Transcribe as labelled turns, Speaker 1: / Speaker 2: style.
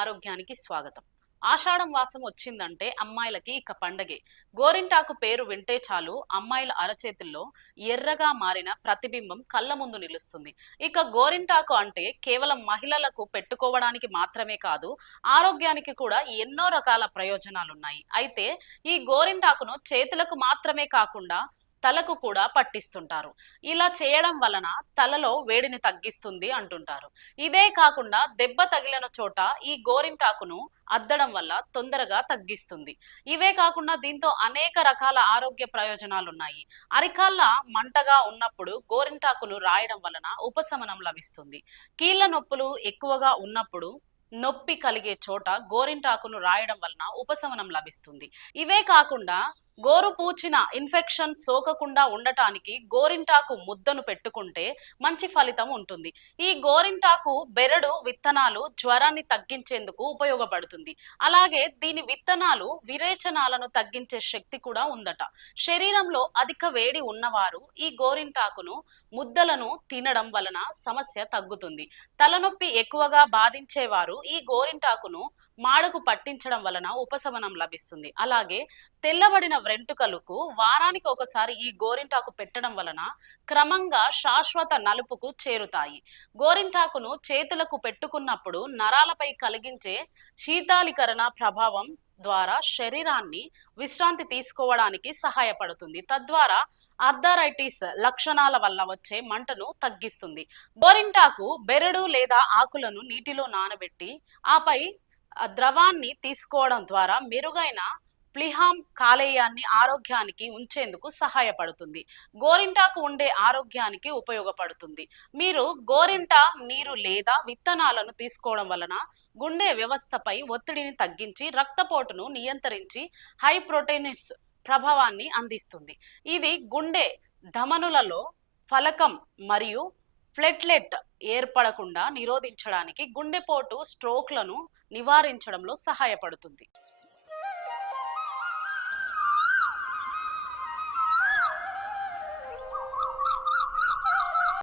Speaker 1: ఆరోగ్యానికి స్వాగతం. ఆషాఢం వాసం వచ్చిందంటే అమ్మాయిలకి ఇక పండగే. గోరింటాకు పేరు వింటే చాలు అమ్మాయిల అరచేతుల్లో ఎర్రగా మారిన ప్రతిబింబం కళ్ళ ముందు నిలుస్తుంది. ఇక గోరింటాకు అంటే కేవలం మహిళలకు పెట్టుకోవడానికి మాత్రమే కాదు ఆరోగ్యానికి కూడా ఎన్నో రకాల ప్రయోజనాలున్నాయి. అయితే ఈ గోరింటాకును చేతులకు మాత్రమే కాకుండా తలకు కూడా పట్టిస్తుంటారు. ఇలా చేయడం వలన తలలో వేడిని తగ్గిస్తుంది అంటుంటారు. ఇదే కాకుండా దెబ్బ తగిలిన చోట ఈ గోరింటాకును అద్దడం వల్ల తొందరగా తగ్గిస్తుంది. ఇవే కాకుండా దీంతో అనేక రకాల ఆరోగ్య ప్రయోజనాలు ఉన్నాయి అరికాళ్ళ మంటగా ఉన్నప్పుడు గోరింటాకును రాయడం వలన ఉపశమనం లభిస్తుంది. కీళ్ళ నొప్పులు ఎక్కువగా ఉన్నప్పుడు నొప్పి కలిగే చోట గోరింటాకును రాయడం వలన ఉపశమనం లభిస్తుంది. ఇవే కాకుండా గోరు పూచిన ఇన్ఫెక్షన్ సోకకుండా ఉండటానికి గోరింటాకు ముద్దను పెట్టుకుంటే మంచి ఫలితం ఉంటుంది. ఈ గోరింటాకు బెరడు విత్తనాలు జ్వరాన్ని తగ్గించేందుకు ఉపయోగపడుతుంది. అలాగే దీని విత్తనాలు విరేచనాలను తగ్గించే శక్తి కూడా ఉందట. శరీరంలో అధిక వేడి ఉన్నవారు ఈ గోరింటాకును ముద్దలను తినడం వలన సమస్య తగ్గుతుంది. తలనొప్పి ఎక్కువగా బాధించేవారు ఈ గోరింటాకును మాడకు పట్టించడం వలన ఉపశమనం లభిస్తుంది. అలాగే తెల్లబడిన వెంట్రుకలకు వారానికి ఒకసారి ఈ గోరింటాకు పెట్టడం వలన క్రమంగా శాశ్వత నలుపుకు చేరుతాయి. గోరింటాకును చేతులకు పెట్టుకున్నప్పుడు నరాలపై కలిగించే శీతాలీకరణ ప్రభావం ద్వారా శరీరాన్ని విశ్రాంతి తీసుకోవడానికి సహాయపడుతుంది. తద్వారా అర్థరైటిస్ లక్షణాల వల్ల వచ్చే మంటను తగ్గిస్తుంది. గోరింటాకు బెరడు లేదా ఆకులను నీటిలో నానబెట్టి ఆపై ద్రవాన్ని తీసుకోవడం ద్వారా మెరుగైన ప్లిహాం కాలేయాన్ని ఆరోగ్యానికి ఉంచేందుకు సహాయపడుతుంది. గోరింటాకు ఉండే ఆరోగ్యానికి ఉపయోగపడుతుంది. మీరు గోరింటా నీరు లేదా విత్తనాలను తీసుకోవడం వలన గుండె వ్యవస్థపై ఒత్తిడిని తగ్గించి రక్తపోటును నియంత్రించి హై ప్రోటీనిస్ ప్రభావాన్ని అందిస్తుంది. ఇది గుండె ధమనులలో ఫలకం మరియు ఫ్లెట్లెట్ ఏర్పడకుండా నిరోధించడానికి గుండెపోటు స్ట్రోక్లను నివారించడంలో సహాయపడుతుంది.